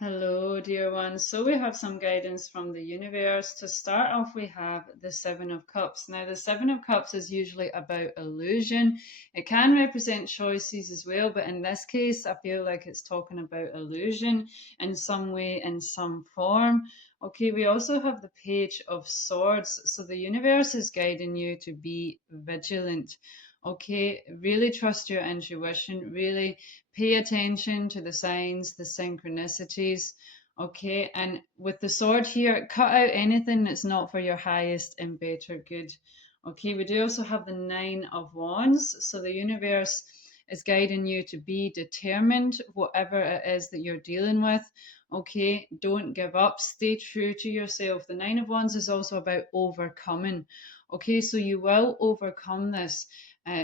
Hello, dear ones. So we have some guidance from the universe. To start off, we have the Seven of Cups. Now, the Seven of Cups is usually about illusion. It can represent choices as well, but in this case, I feel like it's talking about illusion in some way, in some form. Okay, we also have the Page of Swords. So the universe is guiding you to be vigilant. Okay, really trust your intuition, really pay attention to the signs, the synchronicities. Okay, and with the sword here, cut out anything that's not for your highest and better good. Okay, we do also have the Nine of Wands. So the universe is guiding you to be determined, whatever it is that you're dealing with. Okay, don't give up, stay true to yourself. The Nine of Wands is also about overcoming. Okay, so you will overcome this.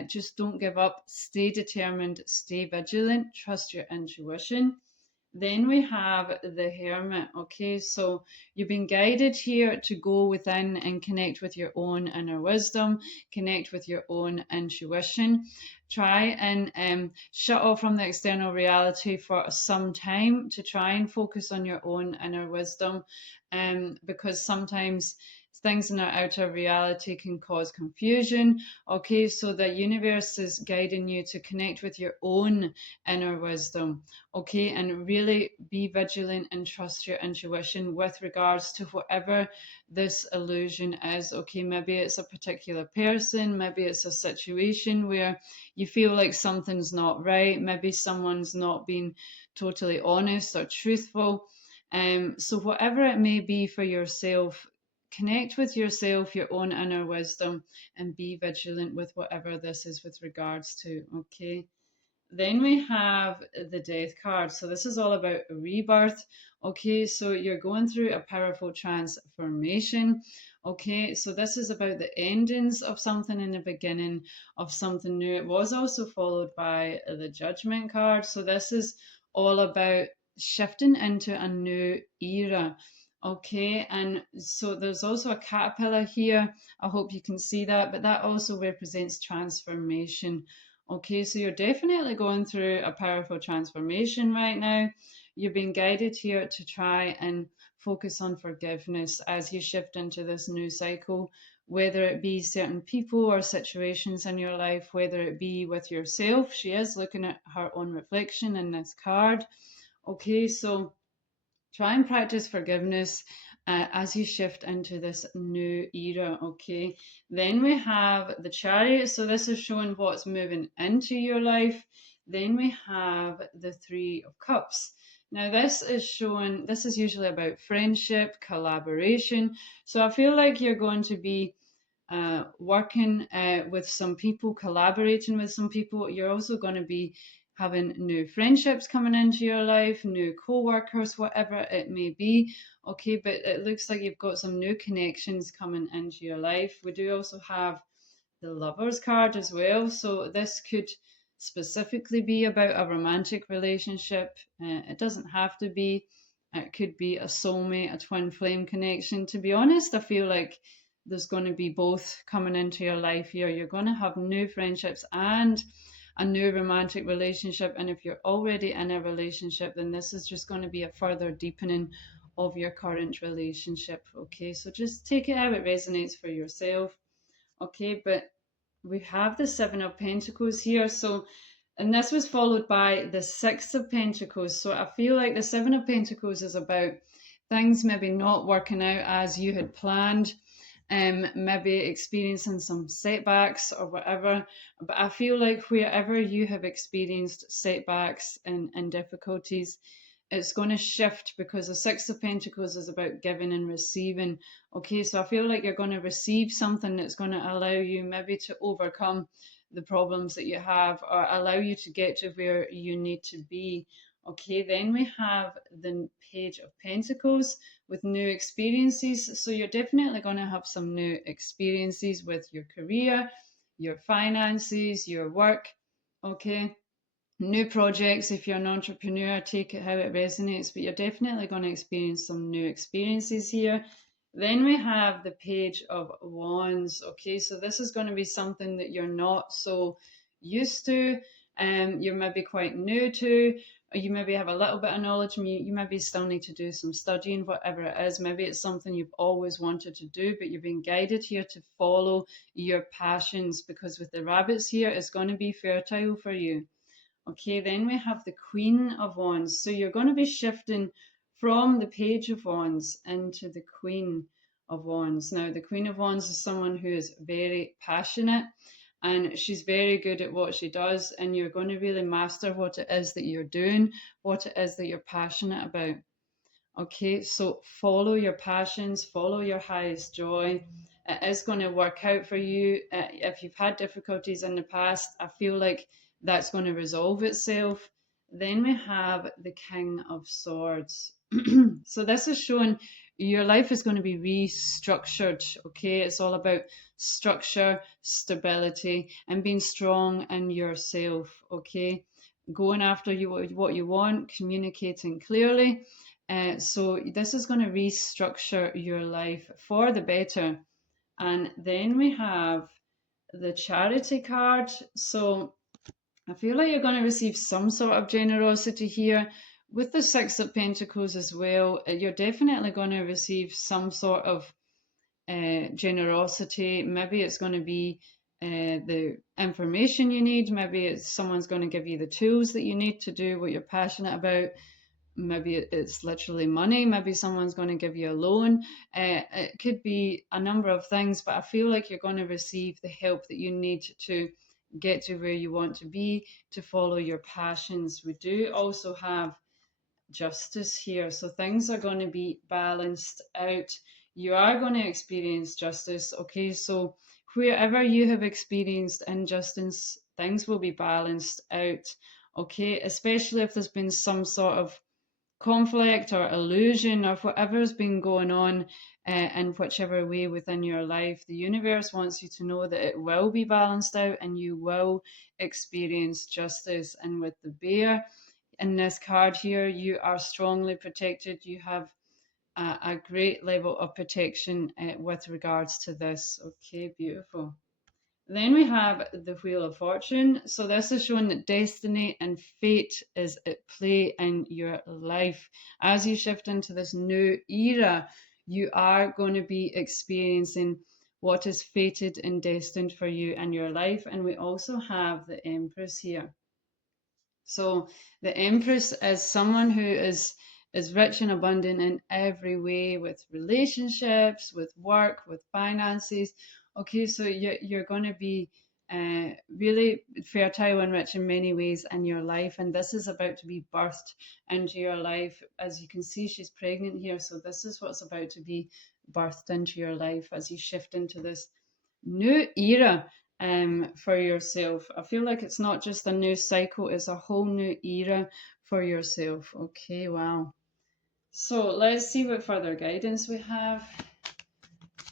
Just don't give up, stay determined, stay vigilant, trust your intuition. Then we have the Hermit. Okay, so you've been guided here to go within and connect with your own inner wisdom, connect with your own intuition. Try and shut off from the external reality for some time to try and focus on your own inner wisdom. Because sometimes things in our outer reality can cause confusion. Okay, so the universe is guiding you to connect with your own inner wisdom. Okay, and really be vigilant and trust your intuition with regards to whatever this illusion is. Okay, maybe it's a particular person, maybe it's a situation where you feel like something's not right, maybe someone's not being totally honest or truthful. So whatever it may be for yourself, connect with yourself, your own inner wisdom, and be vigilant with whatever this is with regards to. Okay. Then we have the Death card. So this is all about rebirth. Okay, so you're going through a powerful transformation. Okay, so this is about the endings of something and the beginning of something new. It was also followed by the Judgment card. So this is all about shifting into a new era. Okay, and so there's also a caterpillar here. I hope you can see that, but that also represents transformation. Okay, so you're definitely going through a powerful transformation right now. You're being guided here to try and focus on forgiveness as you shift into this new cycle, whether it be certain people or situations in your life, whether it be with yourself. She is looking at her own reflection in this card. Okay, so try and practice forgiveness as you shift into this new era. Okay, then we have the Chariot. So this is showing what's moving into your life. Then we have the Three of Cups. Now this is showing, this is usually about friendship, collaboration. So I feel like you're going to be working with some people, collaborating with some people. You're also going to be having new friendships coming into your life, new co-workers, whatever it may be. Okay, but it looks like you've got some new connections coming into your life. We do also have the Lovers card as well. So this could specifically be about a romantic relationship. It doesn't have to be. It could be a soulmate, a twin flame connection. To be honest, I feel like there's going to be both coming into your life here. You're going to have new friendships and a new romantic relationship. And if you're already in a relationship, then this is just going to be a further deepening of your current relationship. Okay, so just take it how it resonates for yourself. Okay, but we have the Seven of Pentacles here. So, and this was followed by the Six of Pentacles. So I feel like the Seven of Pentacles is about things maybe not working out as you had planned, maybe experiencing some setbacks or whatever. But I feel like wherever you have experienced setbacks and difficulties, it's going to shift because the Six of Pentacles is about giving and receiving. Okay, so I feel like you're going to receive something that's going to allow you maybe to overcome the problems that you have or allow you to get to where you need to be. Okay, then we have the Page of Pentacles with new experiences. So you're definitely going to have some new experiences with your career, your finances, your work. Okay, new projects. If you're an entrepreneur, take it how it resonates, but you're definitely going to experience some new experiences here. Then we have the Page of Wands. Okay, so this is going to be something that you're not so used to, you're maybe quite new to. or you maybe have a little bit of knowledge, and you maybe still need to do some studying, whatever it is. Maybe it's something you've always wanted to do, but you're being guided here to follow your passions, because with the rabbits here, it's going to be fertile for you. Okay, then we have the Queen of Wands. So you're going to be shifting from the Page of Wands into the Queen of Wands. Now, the Queen of Wands is someone who is very passionate, and she's very good at what she does, and you're going to really master what it is that you're doing, what it is that you're passionate about. Okay, so follow your passions, follow your highest joy. It is going to work out for you. If you've had difficulties in the past, I feel like that's going to resolve itself. Then we have the King of Swords. So this is showing your life is going to be restructured. Okay, it's all about structure, stability, and being strong in yourself. Okay, going after what you want, communicating clearly. So this is going to restructure your life for the better. And then we have the Charity card. So I feel like you're going to receive some sort of generosity here. With the Six of Pentacles as well, you're definitely going to receive some sort of generosity. Maybe it's going to be the information you need. Maybe it's someone's going to give you the tools that you need to do what you're passionate about. Maybe it's literally money. Maybe someone's going to give you a loan. It could be a number of things, but I feel like you're going to receive the help that you need to get to where you want to be, to follow your passions. We do also have justice here. So things are going to be balanced out. You are going to experience justice. Okay, so wherever you have experienced injustice, things will be balanced out. Okay, especially if there's been some sort of conflict or illusion or whatever's been going on in whichever way within your life. The universe wants you to know that it will be balanced out and you will experience justice. And with the bear in this card here, you are strongly protected. You have a great level of protection with regards to this. Okay, beautiful. Then we have the Wheel of Fortune. So this is showing that destiny and fate is at play in your life. As you shift into this new era, you are going to be experiencing what is fated and destined for you in your life. And we also have the Empress here. So the Empress is someone who is rich and abundant in every way, with relationships, with work, with finances. Okay, so you're going to be really fertile and rich in many ways in your life, and this is about to be birthed into your life. As you can see, she's pregnant here, so this is what's about to be birthed into your life as you shift into this new era for yourself. I feel like it's not just a new cycle, it's a whole new era for yourself. Okay, wow. So let's see what further guidance we have.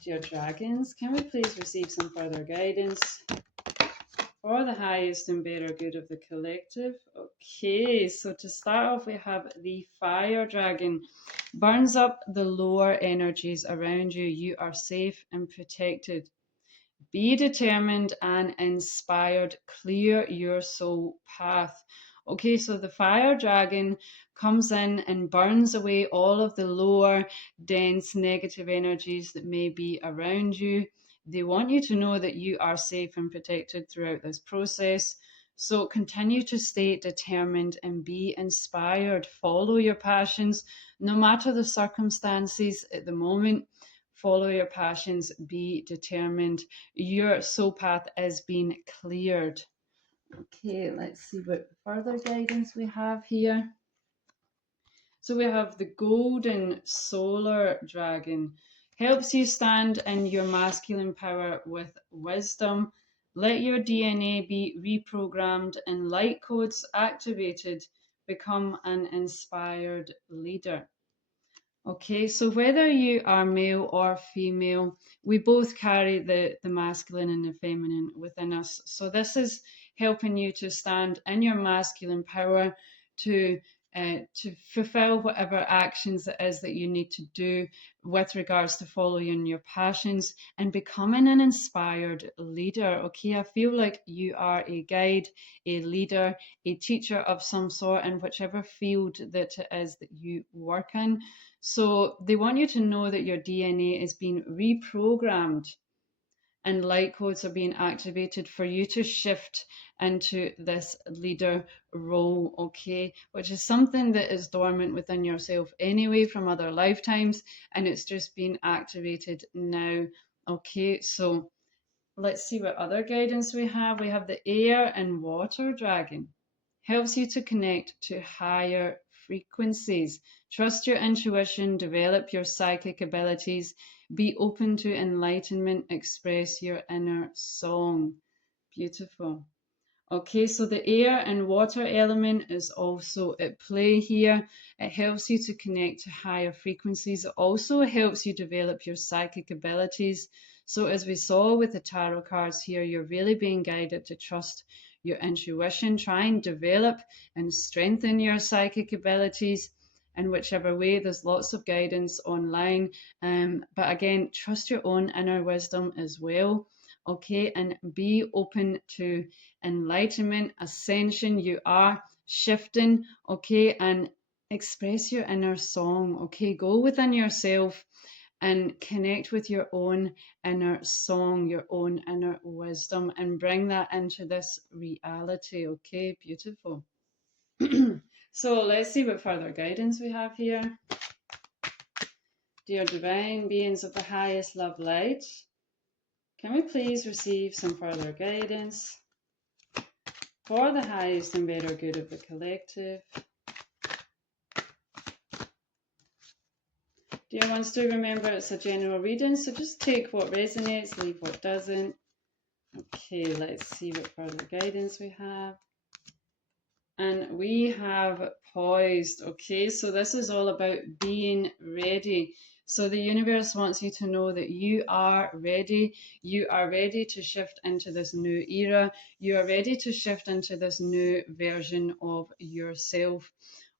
Dear dragons, can we please receive some further guidance for the highest and better good of the collective? Okay, so to start off, we have the Fire Dragon. Burns up the lower energies around you. You are safe and protected. Be determined and inspired. Clear your soul path. Okay, so the Fire Dragon comes in and burns away all of the lower, dense, negative energies that may be around you. They want you to know that you are safe and protected throughout this process. So continue to stay determined and be inspired. Follow your passions, no matter the circumstances at the moment. Follow your passions, be determined. Your soul path is being cleared. Okay, let's see what further guidance we have here. So we have the Golden Solar Dragon. Helps you stand in your masculine power with wisdom. Let your DNA be reprogrammed and light codes activated. Become an inspired leader. Okay, so whether you are male or female, we both carry the masculine and the feminine within us. So this is helping you to stand in your masculine power, to to fulfill whatever actions it is that you need to do with regards to following your passions and becoming an inspired leader. Okay, I feel like you are a guide, a leader, a teacher of some sort in whichever field that it is that you work in. So they want you to know that your DNA is being reprogrammed and light codes are being activated for you to shift into this leader role, okay? Which is something that is dormant within yourself anyway from other lifetimes, and it's just being activated now, okay? So let's see what other guidance we have. We have the air and water dragon. Helps you to connect to higher frequencies. Trust your intuition, develop your psychic abilities, be open to enlightenment, express your inner song. Beautiful. Okay, so the air and water element is also at play here. It helps you to connect to higher frequencies. It also helps you develop your psychic abilities. So as we saw with the tarot cards here, you're really being guided to trust your intuition, try and develop and strengthen your psychic abilities in whichever way. There's lots of guidance online. But again, trust your own inner wisdom as well. Okay, and be open to enlightenment, ascension. You are shifting, okay, and express your inner song, okay. Go within yourself and connect with your own inner song, your own inner wisdom, and bring that into this reality, okay. Beautiful. So let's see what further guidance we have here. Dear divine beings of the highest love light, can we please receive some further guidance for the highest and better good of the collective? Dear ones, do remember it's a general reading, so just take what resonates, leave what doesn't. Okay, let's see what further guidance we have. And we have poised. Okay, so this is all about being ready. So the universe wants you to know that you are ready. You are ready to shift into this new era. You are ready to shift into this new version of yourself.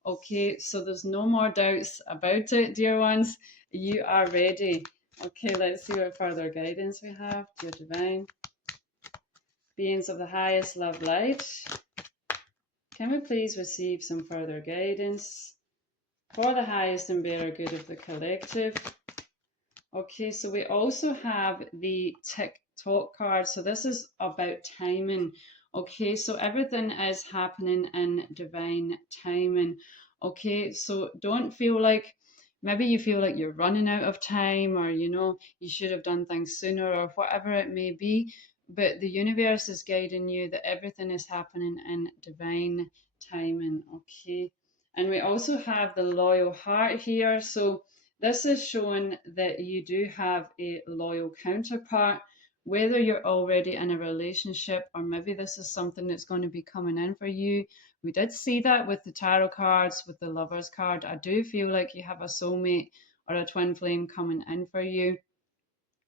Okay, so there's no more doubts about it, dear ones. You are ready. Okay, let's see what further guidance we have. Dear divine beings of the highest love light, can we please receive some further guidance for the highest and better good of the collective? Okay, so we also have the tick-tock card. So this is about timing. Okay, so everything is happening in divine timing. Okay, so don't feel like, maybe you feel like you're running out of time, or you should have done things sooner, or whatever it may be. But the universe is guiding you that everything is happening in divine timing. Okay, and we also have the loyal heart here. So this is showing that you do have a loyal counterpart, whether you're already in a relationship or maybe this is something that's going to be coming in for you. We did see that with the tarot cards, with the Lovers card. I do feel like you have a soulmate or a twin flame coming in for you,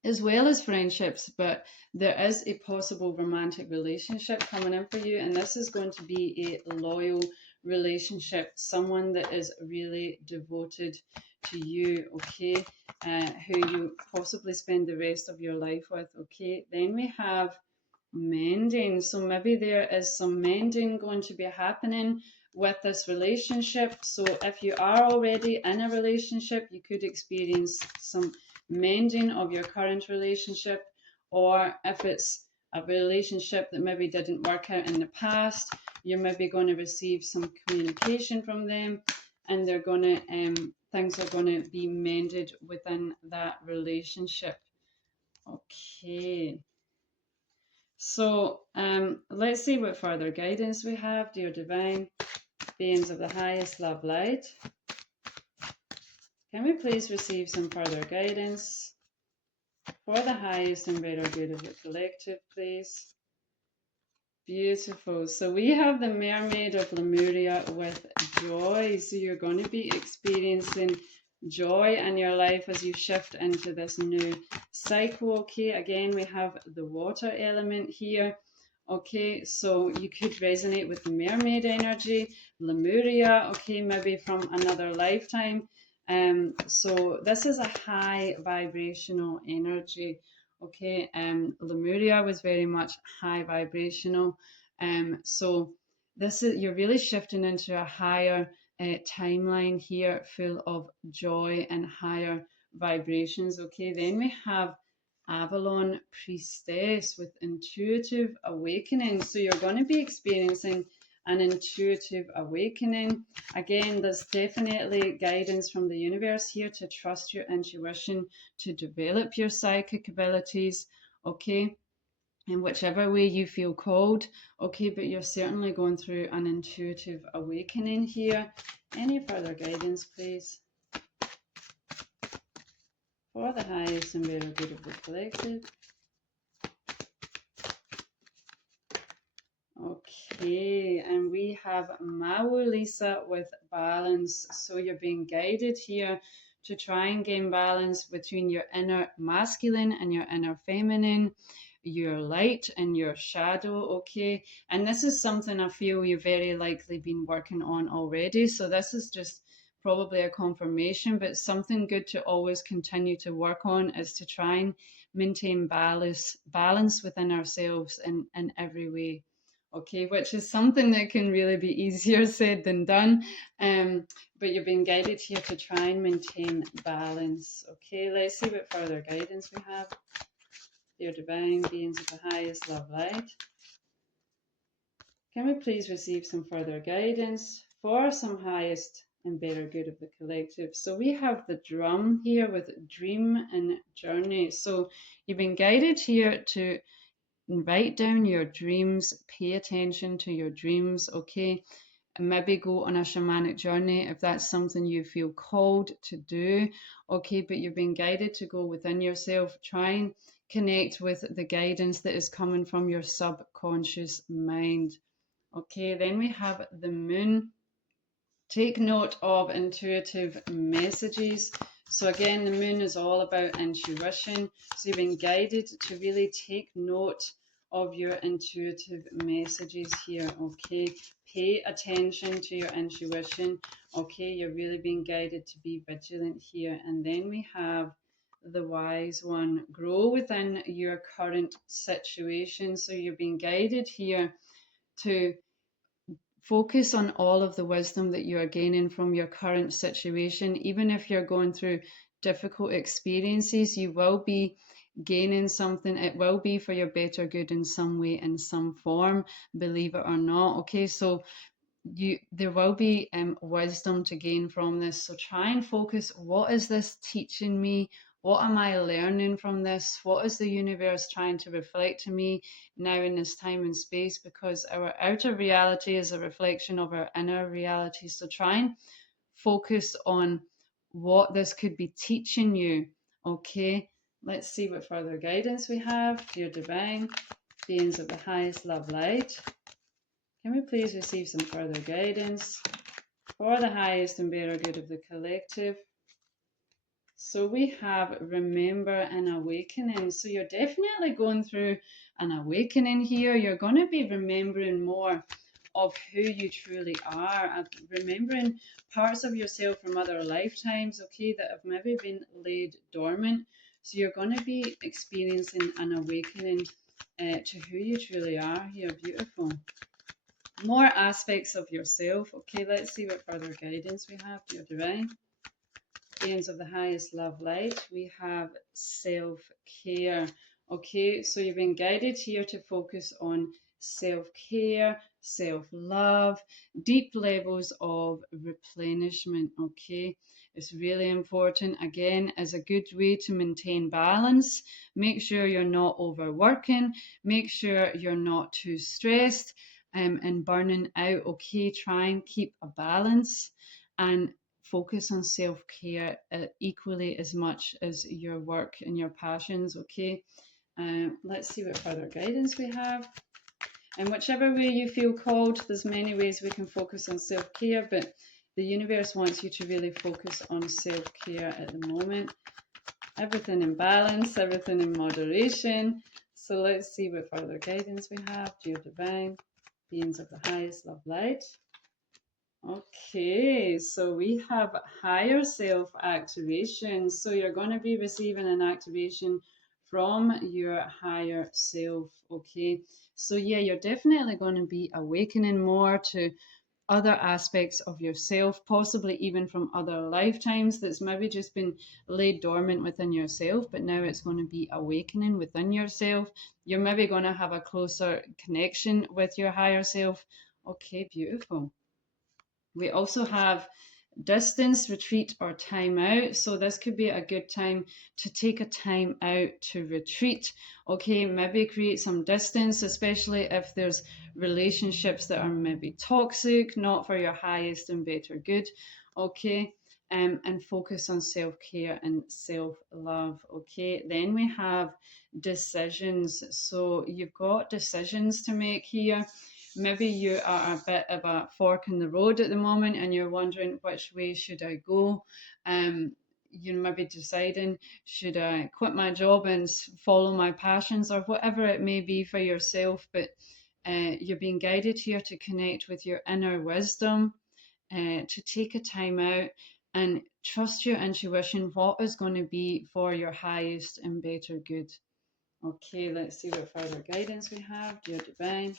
as well as friendships, but there is a possible romantic relationship coming in for you, and this is going to be a loyal relationship, someone that is really devoted to you, okay, who you possibly spend the rest of your life with, okay. Then we have mending, so maybe there is some mending going to be happening with this relationship. So if you are already in a relationship, you could experience some mending of your current relationship, or if it's a relationship that maybe didn't work out in the past, you're maybe going to receive some communication from them, and they're going to things are going to be mended within that relationship. Okay, so let's see what further guidance we have, dear divine beings of the highest love light. Can we please receive some further guidance for the highest and better good of the collective, please? Beautiful. So we have the Mermaid of Lemuria with joy. So you're going to be experiencing joy in your life as you shift into this new cycle. Okay, again, we have the water element here. Okay, so you could resonate with the mermaid energy, Lemuria, okay, maybe from another lifetime. So this is a high vibrational energy. Okay, Lemuria was very much high vibrational. So this is, you're really shifting into a higher timeline here, full of joy and higher vibrations. Okay, then we have Avalon Priestess with intuitive awakening. So you're going to be experiencing an intuitive awakening. Again, there's definitely guidance from the universe here to trust your intuition, to develop your psychic abilities, okay? In whichever way you feel called, okay? But you're certainly going through an intuitive awakening here. Any further guidance, please? For the highest and better good of the collective. Okay, and we have Maui Lisa with balance. So you're being guided here to try and gain balance between your inner masculine and your inner feminine, your light and your shadow. Okay, and this is something I feel you've very likely been working on already. So this is just probably a confirmation, but something good to always continue to work on is to try and maintain balance within ourselves in every way. Okay, which is something that can really be easier said than done. But you're being guided here to try and maintain balance. Okay, let's see what further guidance we have. Dear divine beings of the highest love light, can we please receive some further guidance for some highest and better good of the collective? So we have the drum here with dream and journey. So you've been guided here to write down your dreams, pay attention to your dreams, okay? And maybe go on a shamanic journey if that's something you feel called to do, okay? But you're being guided to go within yourself, try and connect with the guidance that is coming from your subconscious mind, okay? Then we have the moon. Take note of intuitive messages. So again, the moon is all about intuition. So you've been guided to really take note of your intuitive messages here, okay? Pay attention to your intuition, okay? You're really being guided to be vigilant here. And then we have the wise one. Grow within your current situation. So you're being guided here to focus on all of the wisdom that you are gaining from your current situation. Even if you're going through difficult experiences, you will be gaining something. It will be for your better good in some way, in some form, believe it or not. Okay, so there will be wisdom to gain from this. So try and focus, what is this teaching me? What am I learning from this? What is the universe trying to reflect to me now in this time and space? Because our outer reality is a reflection of our inner reality. So try and focus on what this could be teaching you. Okay, let's see what further guidance we have. Dear divine beings of the highest love light, can we please receive some further guidance for the highest and better good of the collective? So we have remember an awakening. So you're definitely going through an awakening here. You're going to be remembering more of who you truly are, and remembering parts of yourself from other lifetimes, okay, that have maybe been laid dormant. So you're going to be experiencing an awakening to who you truly are here. Beautiful. More aspects of yourself. Okay, let's see what further guidance we have, dear divine beings of the highest love light. We have self-care. Okay, so you've been guided here to focus on self-care, self-love, deep levels of replenishment. Okay, it's really important, again, as a good way to maintain balance. Make sure you're not overworking, make sure you're not too stressed and burning out. Okay, try and keep a balance and focus on self-care equally as much as your work and your passions. Okay, let's see what further guidance we have. And whichever way you feel called, there's many ways we can focus on self-care, but the universe wants you to really focus on self-care at the moment. Everything in balance, everything in moderation. So let's see what further guidance we have. Dear Divine, beings of the highest love light. Okay, so we have higher self activation. So you're going to be receiving an activation from your higher self. Okay, so yeah, you're definitely going to be awakening more to other aspects of yourself, possibly even from other lifetimes that's maybe just been laid dormant within yourself, but now it's going to be awakening within yourself. You're maybe going to have a closer connection with your higher self. Okay, beautiful. We also have distance, retreat, or time out. So this could be a good time to take a time out to retreat. Okay, maybe create some distance, especially if there's relationships that are maybe toxic, not for your highest and better good. Okay. And focus on self-care and self-love. Okay, then we have decisions. So you've got decisions to make here. Maybe you are a bit of a fork in the road at the moment and you're wondering which way should I go. You're maybe deciding, should I quit my job and follow my passions or whatever it may be for yourself, but you're being guided here to connect with your inner wisdom, to take a time out and trust your intuition, what is going to be for your highest and better good. Okay, let's see what further guidance we have. Dear Divine,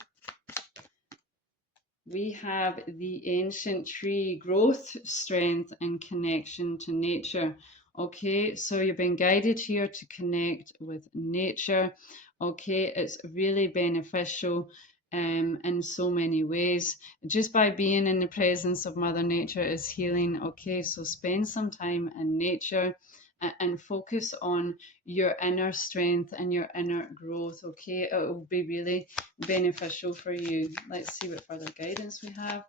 we have the ancient tree, growth, strength, and connection to nature. Okay, so you've been guided here to connect with nature. Okay, it's really beneficial in so many ways. Just by being in the presence of Mother Nature is healing. Okay, so spend some time in nature and focus on your inner strength and your inner growth. Okay, it will be really beneficial for you. Let's see what further guidance we have.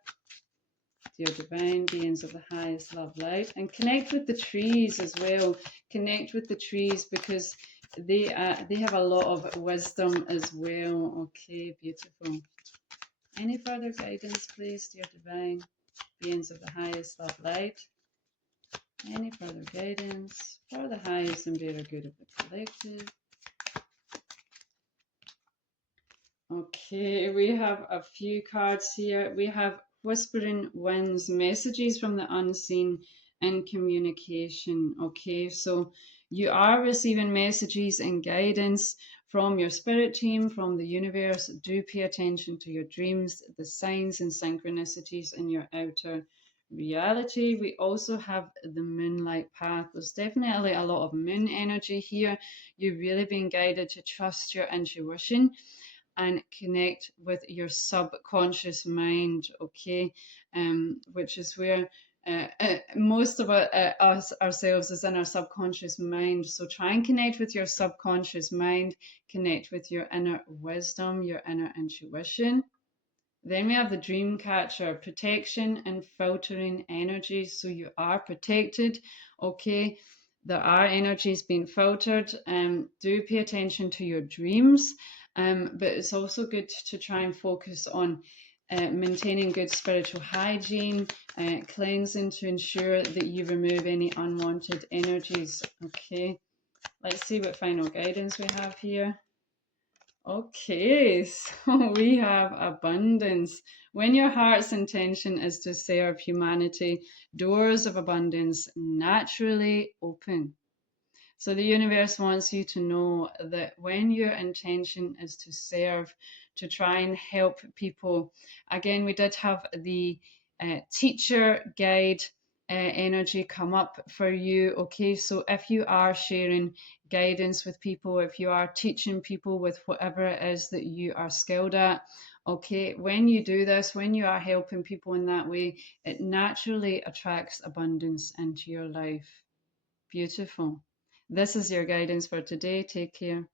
Dear divine beings of the highest love light, and connect with the trees as well. Connect with the trees because they have a lot of wisdom as well. Okay, beautiful. Any further guidance, please, dear divine beings of the highest love light? Any further guidance for the highest and better good of the collective? Okay, we have a few cards here. We have Whispering Winds, messages from the unseen and communication. Okay, so you are receiving messages and guidance from your spirit team, from the universe. Do pay attention to your dreams, the signs and synchronicities in your outer reality. We also have the moonlight path. There's definitely a lot of moon energy here. You've really been guided to trust your intuition and connect with your subconscious mind, okay, which is where most of us ourselves is in our subconscious mind. So try and connect with your subconscious mind, connect with your inner wisdom, your inner intuition. Then we have the dream catcher, protection and filtering energies. So you are protected, okay? There are energies being filtered. Do pay attention to your dreams, but it's also good to try and focus on maintaining good spiritual hygiene, cleansing to ensure that you remove any unwanted energies. Okay, let's see what final guidance we have here. Okay, so we have abundance. When your heart's intention is to serve humanity, doors of abundance naturally open. So the universe wants you to know that when your intention is to serve, to try and help people, again, we did have the teacher guide energy come up for you. Okay, so if you are sharing guidance with people, if you are teaching people with whatever it is that you are skilled at, okay, when you do this, when you are helping people in that way, it naturally attracts abundance into your life. Beautiful. This is your guidance for today. Take care.